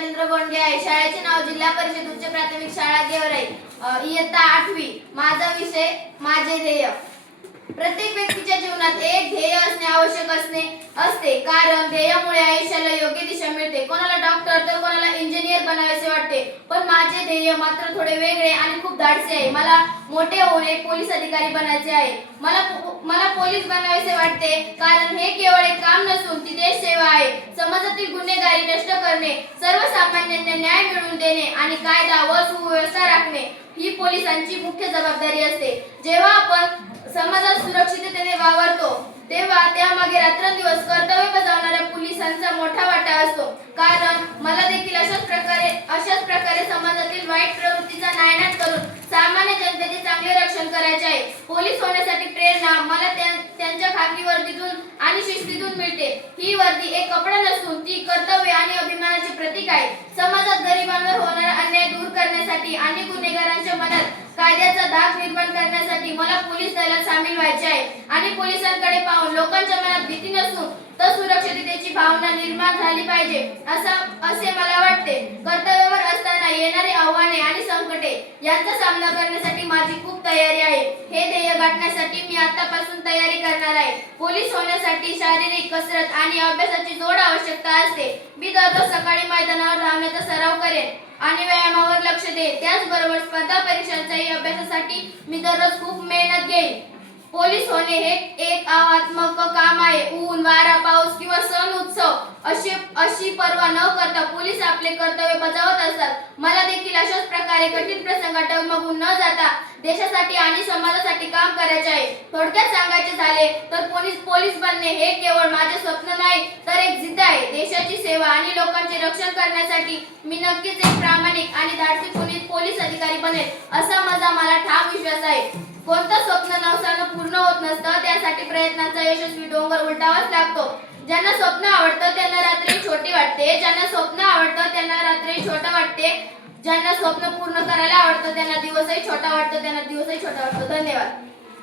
राजेंद्र गोंडे आहे. शाळेचे नाव जिल्हा परिषद उच्च प्राथमिक शाळा गेवराई, इयत्ता 8वी. माझा विषय माझे ध्येय. प्रत्येक व्यक्तीच्या जीवनात एक ध्येय असणे आवश्यक असते, कारण ध्येयामुळे आयुष्याला योग्य दिशा मिळते. कोणाला डॉक्टर तर कोणाला इंजिनियर बनावेसे वाटते, पण माझे ध्येय मात्र थोडे वेगळे आणि खूप धाडसी आहे. मला मोठे होऊन एक पोलीस अधिकारी बनायचे आहे. मला पोलीस बनावेसे वाटते, कारण हे केवळ एक काम नसून ती देशसेवा आहे. समाजातील गुन्हेगारी नष्ट करणे, सर्वसामान्यांना न्याय मिळवून देणे आणि कायदा व सुव्यवस्था राखणे ही पोलिसांची मुख्य जबाबदारी असते. जेव्हा आपण समाजात सुरक्षिततेने वावरतो तेव्हा त्यामागे रात्रंदिवस कर्तव्य बजावणाऱ्या पोलिसांचा मोठा वाटा असतो. कारण मला देखील अशाच प्रकारे समाजातील वाईट प्रवृत्तीचा नायनाट करून सामान्य जनतेचे चांगले रक्षण करायचे आहे. पोलीस होण्यासाठी प्रेरणा मला त्यांच्या खाकी वर्दीतून आणि शिस्तीतून मिळते. ही वर्दी एक कपडा नसून ती कर्तव्य आणि अभिमानाचे प्रतीक आहे. समाजात गरिबांवर होणारा अन्याय दूर करण्यासाठी आणि गुन्हेगारांच्या मनात कायद्याचा धाक निर्माण करण्यासाठी मला पोलीस दलात सामील व्हायचे आहे. आणि पोलिसांकडे पाहून लोकांच्या मनात भीती नसून तर सुरक्षिततेची भावना निर्माण झाली पाहिजे असे मला वाटते. कर्तव्यावर असताना येणारी आव्हाने आणि संकटे यांचा सामना करण्यासाठी माझी खूप तयारी आहे. हे ध्येय गाठण्यासाठी मी आतापासून तयारी करणार आहे. पोलीस होण्यासाठी शारीरिक कसरत आणि अभ्यासाची जोड आवश्यकता असते. मी दररोज सकाळी मैदानावर धावण्याचा सराव करेन आणि व्यायामावर लक्ष देईन. त्याचबरोबर स्पर्धा परीक्षांच्याही अभ्यासासाठी मी दररोज खूप मेहनत घेईन. पोलीस होणे हे एक आव्हानात्मक काम आहे. ऊन, वारा, पाऊस किंवा सण उत्सव अशी पर्वा न करता पोलीस आपले कर्तव्य बजावत असतात. मला देखील अशाच प्रकारे कठीण प्रसंगात डगमगून न जाता देशासाठी आणि समाजासाठी काम करायचे आहे. थोडक्यात सांगायचे झाले तर पोलीस बनणे हे केवळ माझे स्वप्न नाही तर एक जिद्द आहे. देशाची सेवा आणि लोकांचे रक्षण करण्यासाठी मी नक्कीच एक प्रामाणिक आणि धाडसी पोलीस अधिकारी बनेल असा मला ठाम विश्वास आहे. कोणतं स्वप्न नवसानं पूर्ण होत नसतं, त्यासाठी प्रयत्नांचा यशस्वी डोंगर उलटावाच लागतो. ज्यांना स्वप्न आवडतं त्यांना रात्री छोटी वाटते, ज्यांना स्वप्न आवडतं त्यांना रात्री छोटं वाटते, ज्यांना स्वप्न पूर्ण करायला आवडतं त्यांना दिवसही छोटा वाटतो. धन्यवाद.